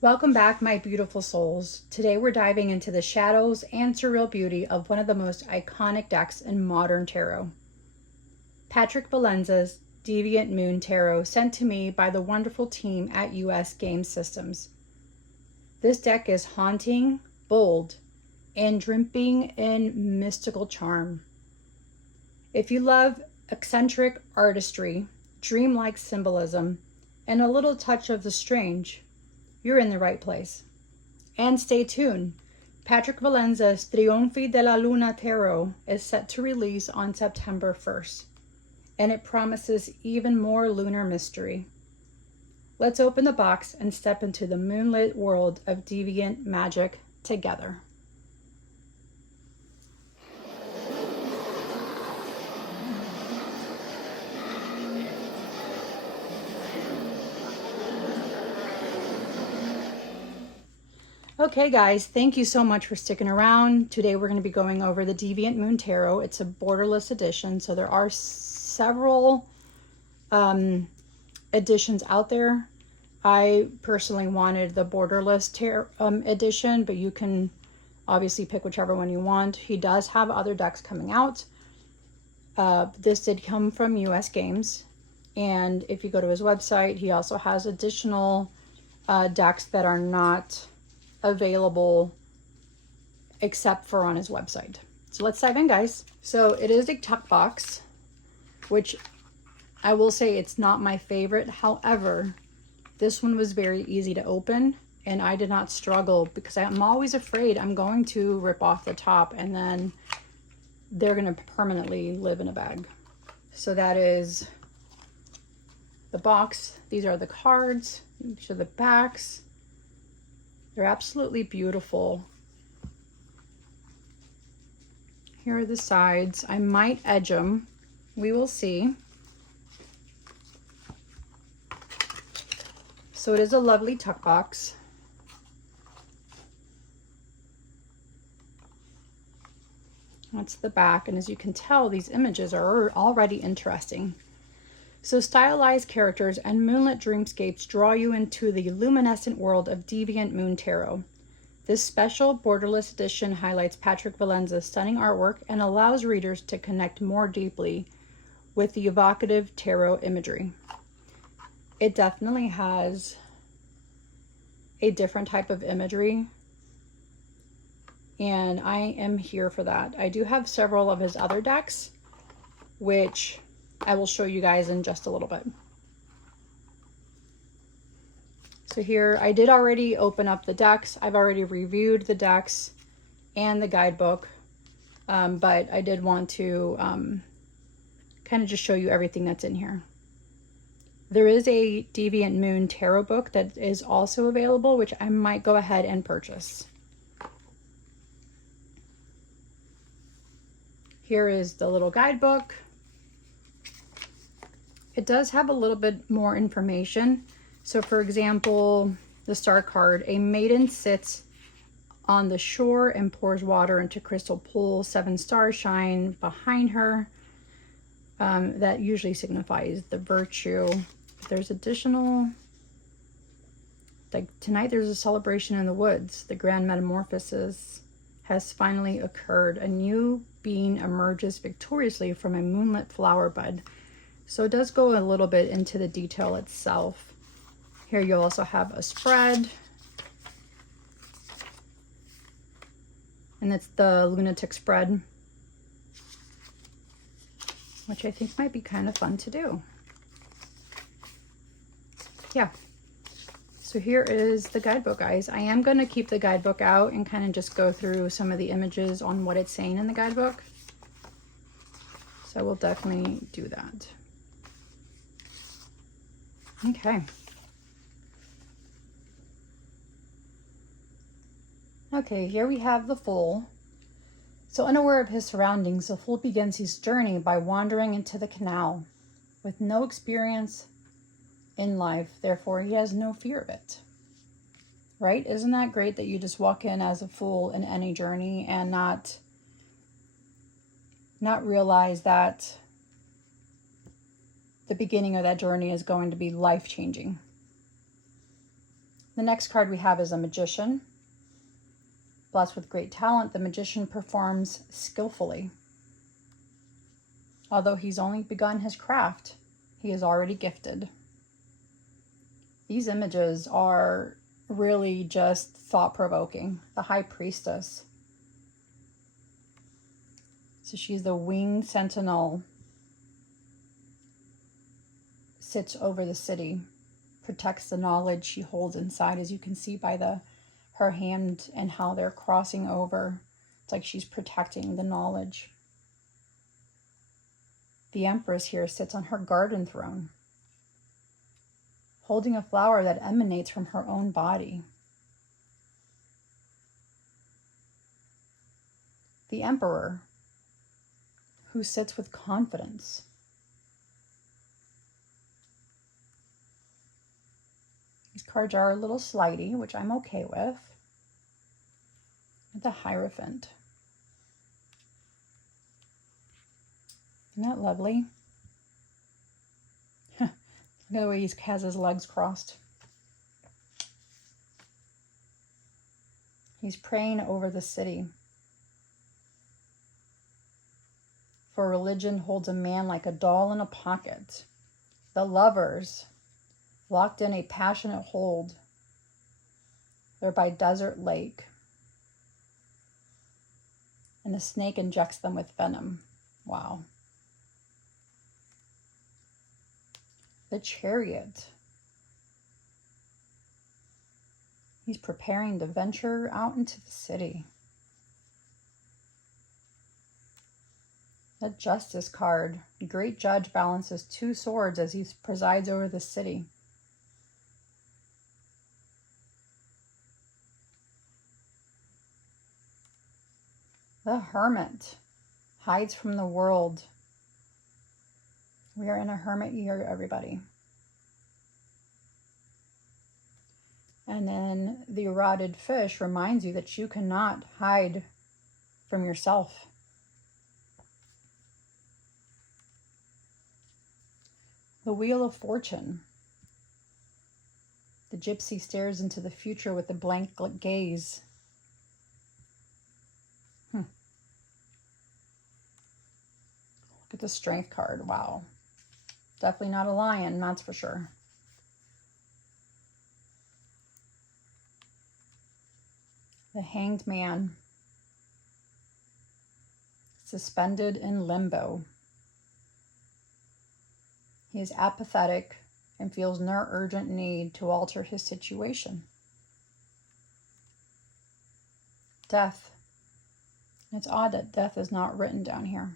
Welcome back, my beautiful souls. Today we're diving into the shadows and surreal beauty of one of the most iconic decks in modern tarot. Patrick Valenza's Deviant Moon Tarot, sent to me by the wonderful team at US Game Systems. This deck is haunting, bold, and dripping in mystical charm. If you love eccentric artistry, dreamlike symbolism, and a little touch of the strange, you're in the right place. And stay tuned. Patrick Valenza's Trionfi Della Luna Tarot is set to release on September 1st, and it promises even more lunar mystery. Let's open the box and step into the moonlit world of deviant magic together. Okay guys, thank you so much for sticking around. Today we're going to be going over the Deviant Moon Tarot. It's a borderless edition, so there are several editions out there. I personally wanted the borderless edition, but you can obviously pick whichever one you want. He does have other decks coming out. This did come from US Games, and if you go to his website, he also has additional decks that are not available except for on his website. So let's dive in, guys. So it is a tuck box, which I will say it's not my favorite. However, this one was very easy to open and I did not struggle, because I'm always afraid I'm going to rip off the top and then they're going to permanently live in a bag. So that is the box. These are the cards. These are the backs. They're absolutely beautiful. Here are the sides. I might edge them. We will see. So it is a lovely tuck box. That's the back, and as you can tell, these images are already interesting. So stylized characters and moonlit dreamscapes draw you into the luminescent world of Deviant Moon Tarot. This special borderless edition highlights Patrick Valenza's stunning artwork and allows readers to connect more deeply with the evocative tarot imagery. It definitely has a different type of imagery, and I am here for that. I do have several of his other decks, which I will show you guys in just a little bit. So here, I did already open up the decks. I've already reviewed the decks and the guidebook, but I did want to kind of just show you everything that's in here. There is a Deviant Moon Tarot book that is also available, which I might go ahead and purchase. Here is the little guidebook. It does have a little bit more information. So for example, the star card, a maiden sits on the shore and pours water into crystal pool. 7 stars shine behind her. That usually signifies the virtue. There's additional, like tonight there's a celebration in the woods. The grand metamorphosis has finally occurred. A new being emerges victoriously from a moonlit flower bud. So it does go a little bit into the detail itself. Here you'll also have a spread. And it's the lunatic spread, which I think might be kind of fun to do. Yeah. So here is the guidebook, guys. I am going to keep the guidebook out and kind of just go through some of the images on what it's saying in the guidebook. So I will definitely do that. Okay. Okay, here we have the Fool. So unaware of his surroundings, the Fool begins his journey by wandering into the canal. With no experience in life, therefore he has no fear of it. Right? Isn't that great that you just walk in as a fool in any journey and not not realize that the beginning of that journey is going to be life-changing. The next card we have is a magician. Blessed with great talent, the magician performs skillfully. Although he's only begun his craft, he is already gifted. These images are really just thought-provoking. The High Priestess. So she's the winged sentinel, sits over the city, protects the knowledge she holds inside, as you can see by her hand and how they're crossing over. It's like she's protecting the knowledge. The Empress here sits on her garden throne, holding a flower that emanates from her own body. The Emperor, who sits with confidence. These cards are a little slidey, which I'm okay with. The Hierophant. Isn't that lovely? Look at the way he has his legs crossed. He's praying over the city. For religion holds a man like a doll in a pocket. The Lovers, locked in a passionate hold. They're by desert lake. And the snake injects them with venom. Wow. The Chariot. He's preparing to venture out into the city. The Justice card. The great judge balances two swords as he presides over the city. The Hermit hides from the world. We are in a hermit year, everybody. And then the Eroded Fish reminds you that you cannot hide from yourself. The Wheel of Fortune. The gypsy stares into the future with a blank gaze. Look at the Strength card. Wow. Definitely not a lion, that's for sure. The Hanged Man. Suspended in limbo. He is apathetic and feels no urgent need to alter his situation. Death. It's odd that death is not written down here.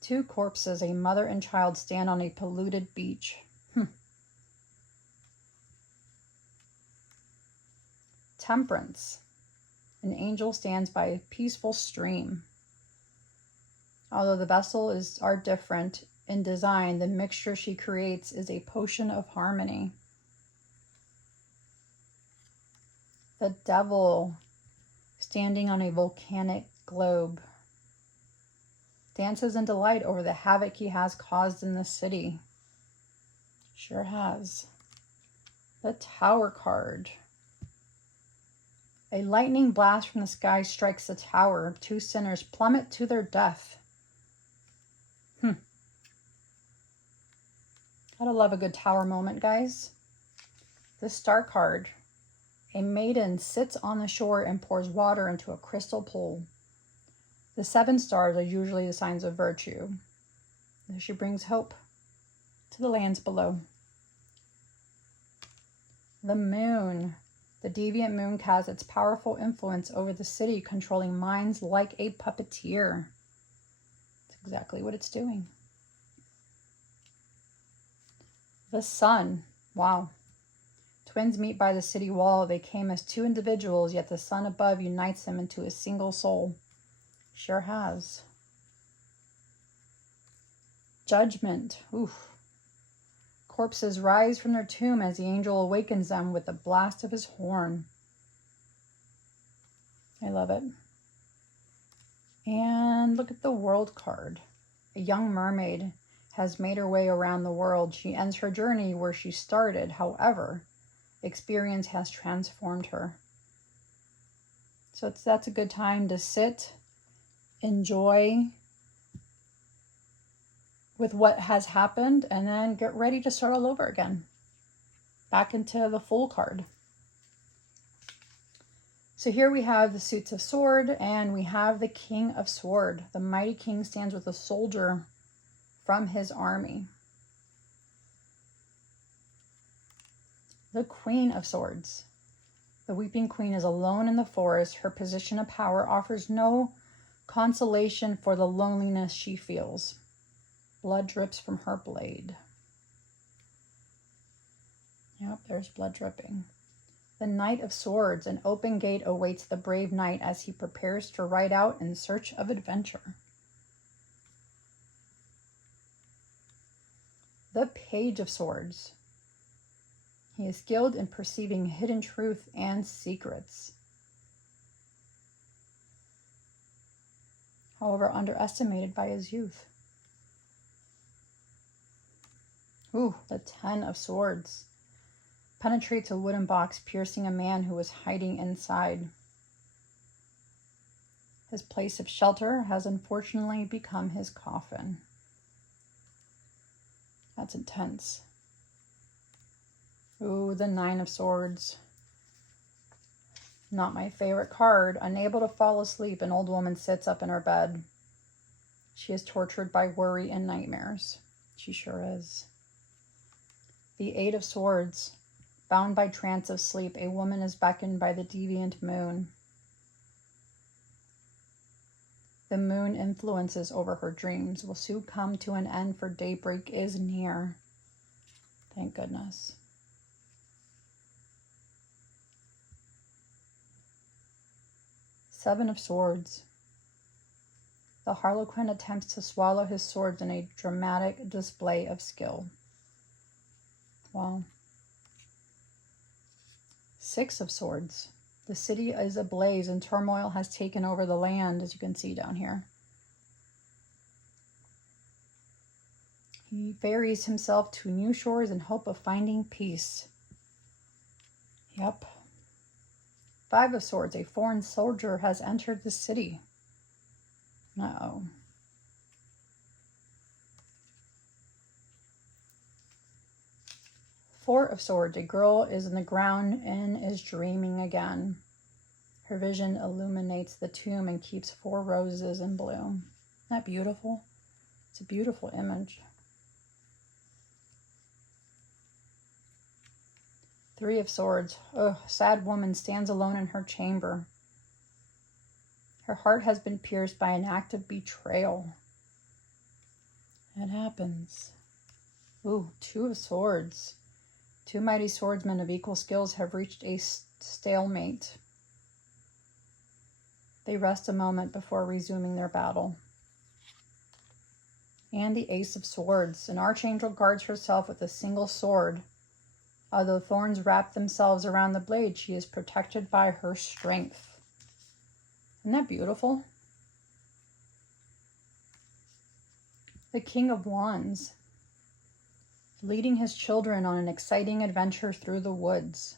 Two corpses, a mother and child, stand on a polluted beach. Temperance. An angel stands by a peaceful stream. Although the vessels are different in design, the mixture she creates is a potion of harmony. The Devil, standing on a volcanic globe, dances in delight over the havoc he has caused in the city. Sure has. The Tower card. A lightning blast from the sky strikes the tower. Two sinners plummet to their death. Gotta love a good tower moment, guys. The Star card. A maiden sits on the shore and pours water into a crystal pool. The 7 stars are usually the signs of virtue. She brings hope to the lands below. The Moon. The deviant moon casts its powerful influence over the city, controlling minds like a puppeteer. That's exactly what it's doing. The Sun. Wow. Twins meet by the city wall. They came as 2 individuals, yet the sun above unites them into a single soul. Sure has. Judgment. Oof. Corpses rise from their tomb as the angel awakens them with the blast of his horn. I love it. And look at the World card. A young mermaid has made her way around the world. She ends her journey where she started. However, experience has transformed her. So that's a good time to sit, enjoy with what has happened, and then get ready to start all over again. Back into the Fool card. So here we have the Suits of Sword, and we have the King of Sword. The mighty king stands with a soldier from his army. The Queen of Swords. The Weeping Queen is alone in the forest. Her position of power offers no consolation for the loneliness she feels. Blood drips from her blade. Yep, there's blood dripping. The Knight of Swords. An open gate awaits the brave knight as he prepares to ride out in search of adventure. The Page of Swords. He is skilled in perceiving hidden truth and secrets. However, underestimated by his youth. Ooh, the Ten of Swords. Penetrates a wooden box, piercing a man who was hiding inside. His place of shelter has unfortunately become his coffin. That's intense. Ooh, the Nine of Swords. Not my favorite card. Unable to fall asleep, an old woman sits up in her bed. She is tortured by worry and nightmares. She sure is. The Eight of Swords. Bound by trance of sleep, a woman is beckoned by the deviant moon. The moon influences over her dreams will soon come to an end, for daybreak is near. Thank goodness. Seven of Swords. The Harlequin attempts to swallow his swords in a dramatic display of skill. Wow. Six of Swords. The city is ablaze and turmoil has taken over the land, as you can see down here. He ferries himself to new shores in hope of finding peace. Yep. Five of Swords. A foreign soldier has entered the city. Uh-oh. Four of Swords. A girl is in the ground and is dreaming again. Her vision illuminates the tomb and keeps 4 roses in bloom. Isn't that beautiful? It's a beautiful image. Three of Swords. Ugh, sad woman stands alone in her chamber. Her heart has been pierced by an act of betrayal. It happens. Ooh, Two of Swords. 2 mighty swordsmen of equal skills have reached a stalemate. They rest a moment before resuming their battle. And the Ace of Swords. An archangel guards herself with a single sword. Although thorns wrap themselves around the blade, she is protected by her strength. Isn't that beautiful? The King of Wands. Leading his children on an exciting adventure through the woods.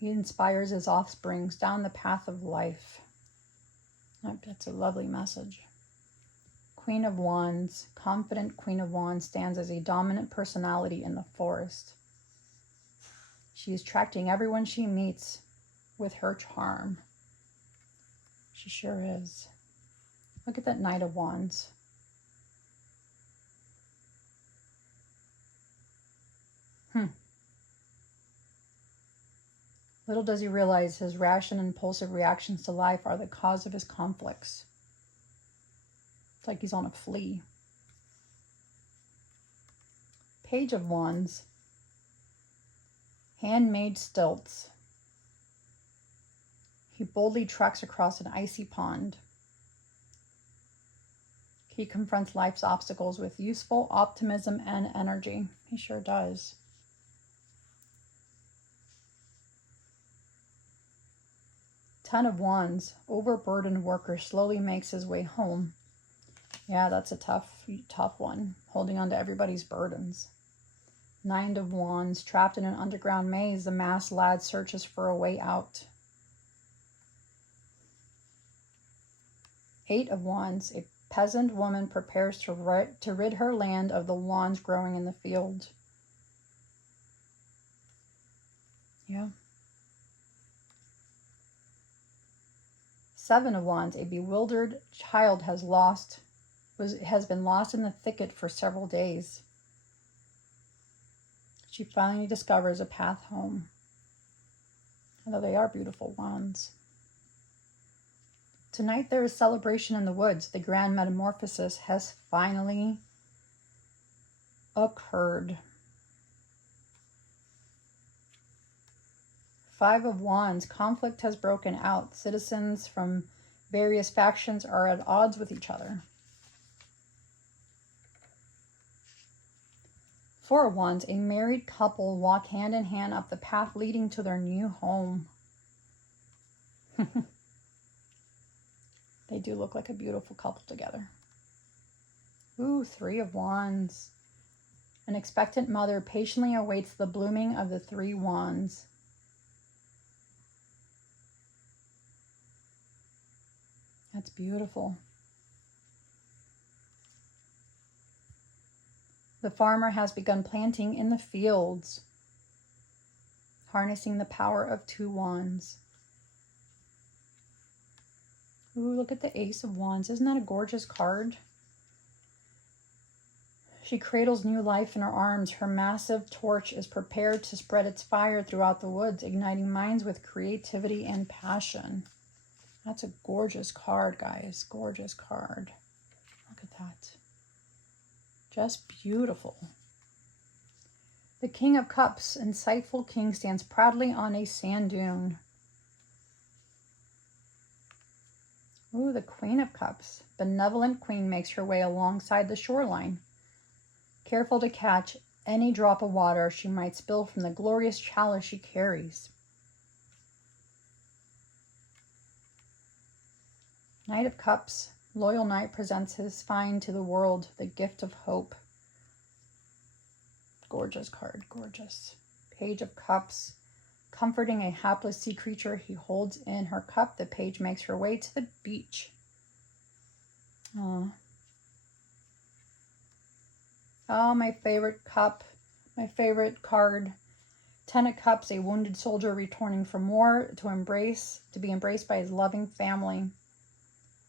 He inspires his offsprings down the path of life. That's a lovely message. Queen of Wands. Confident Queen of Wands stands as a dominant personality in the forest. She is attracting everyone she meets with her charm. She sure is. Look at that Knight of Wands. Little does he realize his rash and impulsive reactions to life are the cause of his conflicts. It's like he's on a flea. Page of Wands. Handmade stilts. He boldly treks across an icy pond. He confronts life's obstacles with useful optimism and energy. He sure does. Ten of Wands. Overburdened worker slowly makes his way home. Yeah, that's a tough one. Holding on to everybody's burdens. Nine of Wands. Trapped in an underground maze, the masked lad searches for a way out. Eight of Wands. A peasant woman prepares to rid her land of the wands growing in the field. Yeah. Seven of Wands. A bewildered child has been lost in the thicket for several days. She finally discovers a path home. Although they are beautiful wands. Tonight there is celebration in the woods. The grand metamorphosis has finally occurred. Five of Wands. Conflict has broken out. Citizens from various factions are at odds with each other. Four of Wands. A married couple walk hand in hand up the path leading to their new home. They do look like a beautiful couple together. Ooh, Three of Wands. An expectant mother patiently awaits the blooming of the three wands. That's beautiful. The farmer has begun planting in the fields, harnessing the power of two wands. Ooh, look at the Ace of Wands. Isn't that a gorgeous card? She cradles new life in her arms. Her massive torch is prepared to spread its fire throughout the woods, igniting minds with creativity and passion. That's a gorgeous card, guys. Gorgeous card. Look at that. Just beautiful. The King of Cups, insightful king, stands proudly on a sand dune. Ooh, the Queen of Cups. Benevolent queen makes her way alongside the shoreline. Careful to catch any drop of water she might spill from the glorious chalice she carries. Knight of Cups. Loyal knight presents his find to the world, the gift of hope. Gorgeous card, gorgeous. Page of Cups. Comforting a hapless sea creature he holds in her cup, the page makes her way to the beach. Aww. Oh, my favorite cup, my favorite card. Ten of Cups, a wounded soldier returning from war to be embraced by his loving family.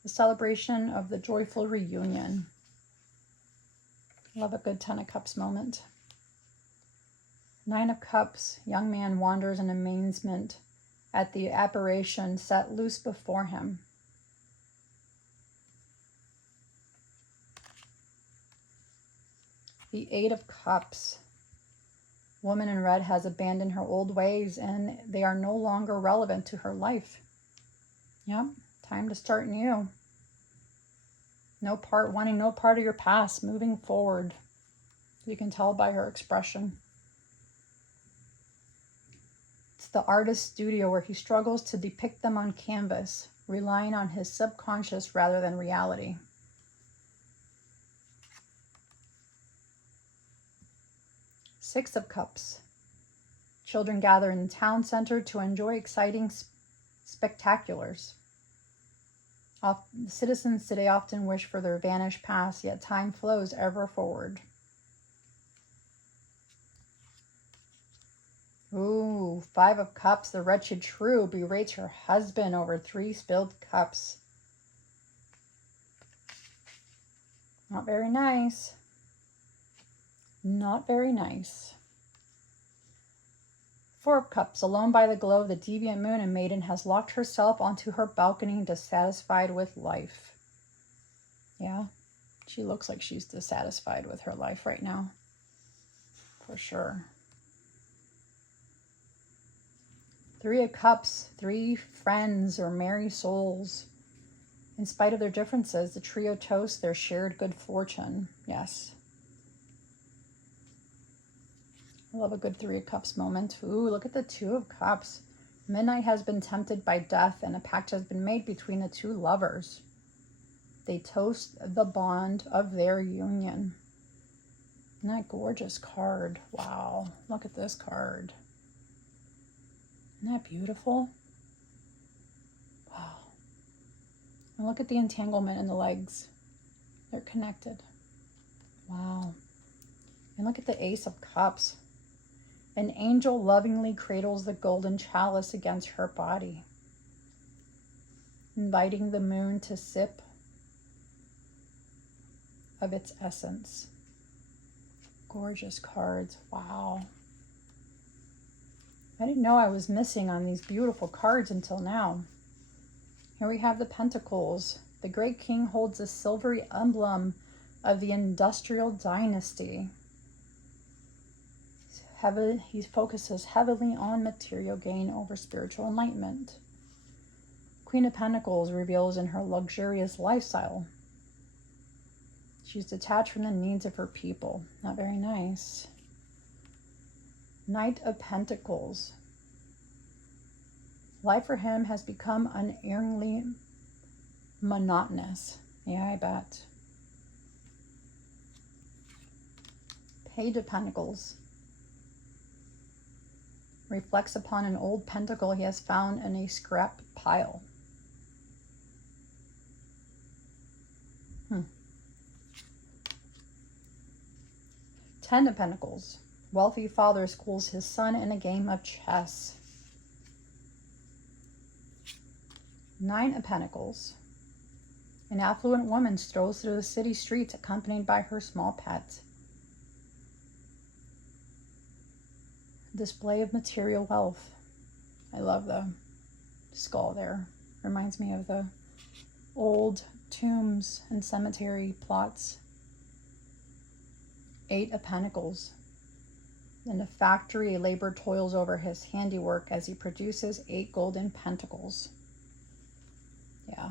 The celebration of the joyful reunion. Love a good Ten of Cups moment. Nine of Cups, young man wanders in amazement at the apparition set loose before him. The Eight of Cups. Woman in red has abandoned her old ways and they are no longer relevant to her life. Yep, time to start new. Wanting no part of your past, moving forward. You can tell by her expression. It's the artist's studio where he struggles to depict them on canvas, relying on his subconscious rather than reality. Six of Cups. Children gather in the town center to enjoy exciting spectaculars. Citizens today often wish for their vanished past, yet time flows ever forward. Ooh, Five of Cups. The wretched shrew berates her husband over 3 spilled cups. Not very nice. Not very nice. Four of Cups. Alone by the glow of the deviant moon, a maiden has locked herself onto her balcony, dissatisfied with life. Yeah, she looks like she's dissatisfied with her life right now. For sure. Three of Cups. 3 friends or merry souls. In spite of their differences, the trio toasts their shared good fortune. Yes. I love a good Three of Cups moment. Ooh, look at the Two of Cups. Midnight has been tempted by death, and a pact has been made between the two lovers. They toast the bond of their union. Isn't that gorgeous card? Wow, look at this card. Isn't that beautiful? Wow. And look at the entanglement in the legs. They're connected. Wow. And look at the Ace of Cups. An angel lovingly cradles the golden chalice against her body, inviting the moon to sip of its essence. Gorgeous cards. Wow. I didn't know I was missing on these beautiful cards until now. Here we have the Pentacles. The Great King holds a silvery emblem of the industrial dynasty. He focuses heavily on material gain over spiritual enlightenment. Queen of Pentacles reveals in her luxurious lifestyle. She's detached from the needs of her people. Not very nice. Knight of Pentacles. Life for him has become unerringly monotonous. Yeah, I bet. Page of Pentacles. Reflects upon an old pentacle he has found in a scrap pile. 10 of Pentacles. Wealthy father schools his son in a game of chess. 9 of Pentacles. An affluent woman strolls through the city streets accompanied by her small pet. Display of material wealth. I love the skull there. Reminds me of the old tombs and cemetery plots. 8 of Pentacles. In the factory, a laborer toils over his handiwork as he produces 8 golden pentacles. Yeah.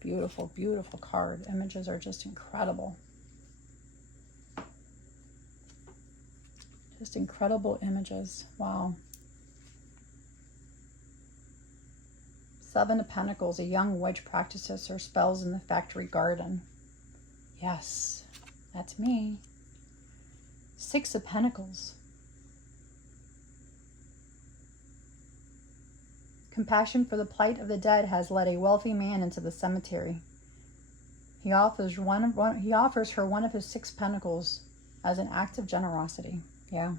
Beautiful, beautiful card. Images are just incredible. Just incredible images. Wow. 7 of Pentacles. A young witch practices her spells in the factory garden. Yes, that's me. 6 of Pentacles. Compassion for the plight of the dead has led a wealthy man into the cemetery. He offers her one of his 6 pentacles as an act of generosity. Yeah.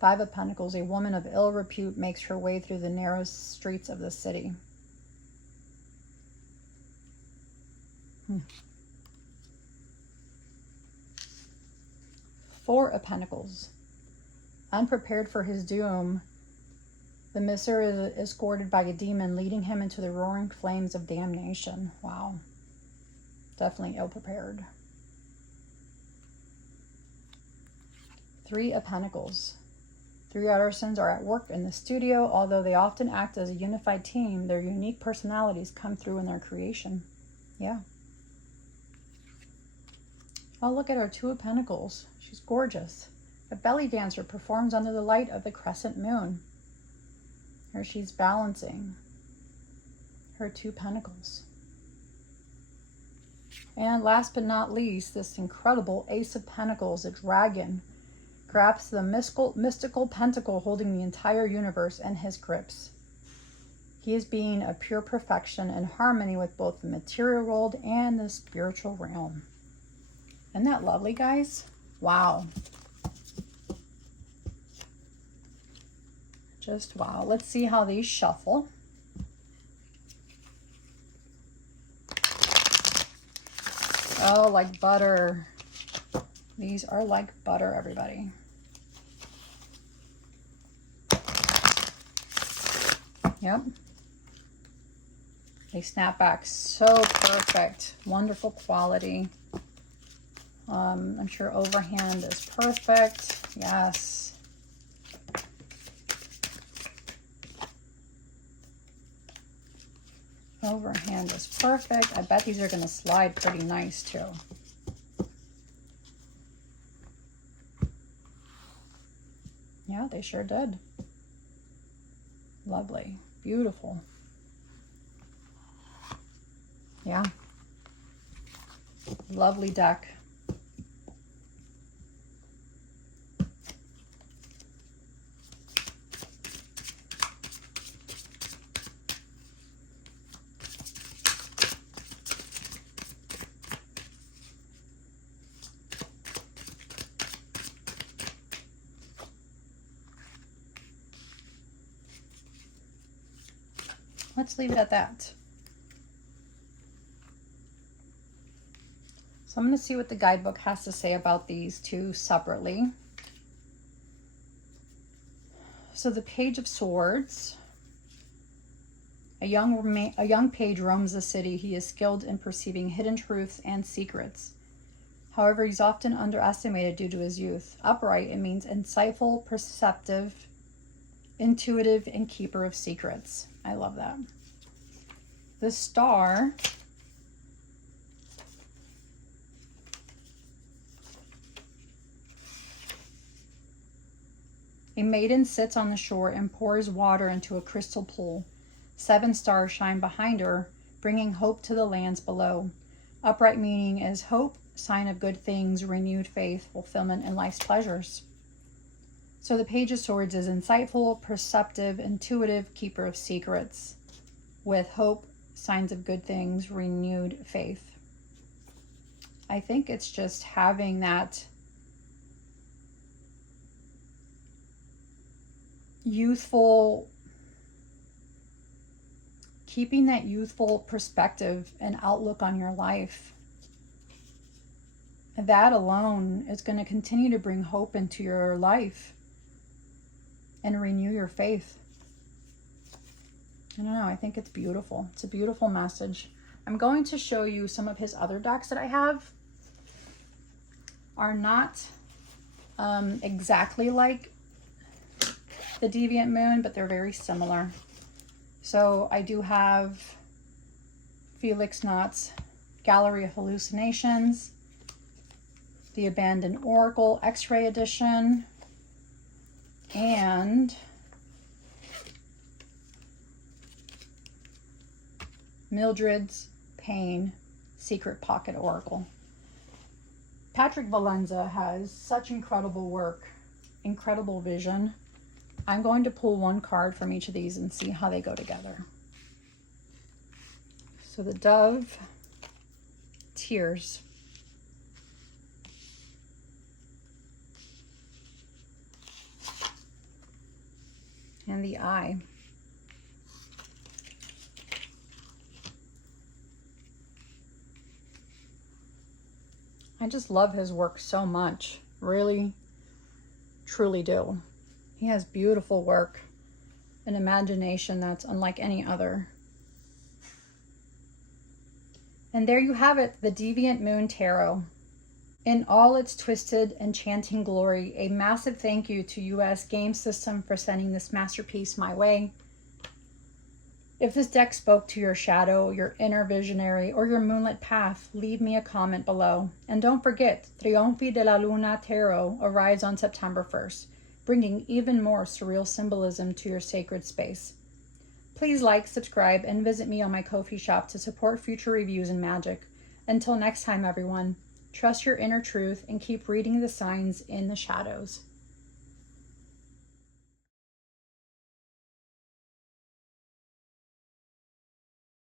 5 of Pentacles. A woman of ill repute makes her way through the narrow streets of the city. 4 of Pentacles. Unprepared for his doom, the miser is escorted by a demon, leading him into the roaring flames of damnation. Wow. Definitely ill-prepared. 3 of Pentacles. 3 artisans are at work in the studio. Although they often act as a unified team, their unique personalities come through in their creation. Yeah. Oh, look at our 2 of Pentacles. She's gorgeous. A belly dancer performs under the light of the crescent moon. Here she's balancing her 2 pentacles. And last but not least, this incredible Ace of Pentacles, a dragon, grabs the mystical pentacle holding the entire universe in his grips. He is being a pure perfection in harmony with both the material world and the spiritual realm. Isn't that lovely, guys? Wow. Just wow. Let's see how these shuffle. Oh, like butter. These are like butter, everybody. Yep. They snap back so perfect. Wonderful quality. I'm sure overhand is perfect. Yes. Overhand is perfect. I bet these are going to slide pretty nice too. Yep. They sure did. Lovely. Beautiful. Yeah. Lovely deck. Let's leave it at that. So I'm going to see what the guidebook has to say about these two separately. So the Page of Swords. A young page roams the city. He is skilled in perceiving hidden truths and secrets. However, he's often underestimated due to his youth. Upright, it means insightful, perceptive, intuitive, and keeper of secrets. I love that. The Star. A maiden sits on the shore and pours water into a crystal pool. 7 stars shine behind her, bringing hope to the lands below. Upright meaning is hope, sign of good things, renewed faith, fulfillment, and life's pleasures. So the Page of Swords is insightful, perceptive, intuitive, keeper of secrets, with hope, signs of good things, renewed faith. I think it's just having that youthful, keeping that youthful perspective and outlook on your life. That alone is going to continue to bring hope into your life and renew your faith. I don't know, I think it's beautiful. It's a beautiful message. I'm going to show you some of his other decks that I have. Are not exactly like the Deviant Moon, but they're very similar. So I do have Felix Knott's Gallery of Hallucinations, the Abandoned Oracle X-Ray Edition, and Mildred's Pain Secret Pocket Oracle. Patrick Valenza has such incredible work, incredible vision. I'm going to pull one card from each of these and see how they go together. So the Dove, Tears. And the Eye. I just love his work so much. Really, truly do. He has beautiful work, an imagination that's unlike any other. And there you have it, the Deviant Moon Tarot. In all its twisted, enchanting glory, a massive thank you to US Game System for sending this masterpiece my way. If this deck spoke to your shadow, your inner visionary, or your moonlit path, leave me a comment below. And don't forget, Trionfi de la Luna Tarot arrives on September 1st, bringing even more surreal symbolism to your sacred space. Please like, subscribe, and visit me on my Ko-fi shop to support future reviews and magic. Until next time, everyone, trust your inner truth and keep reading the signs in the shadows.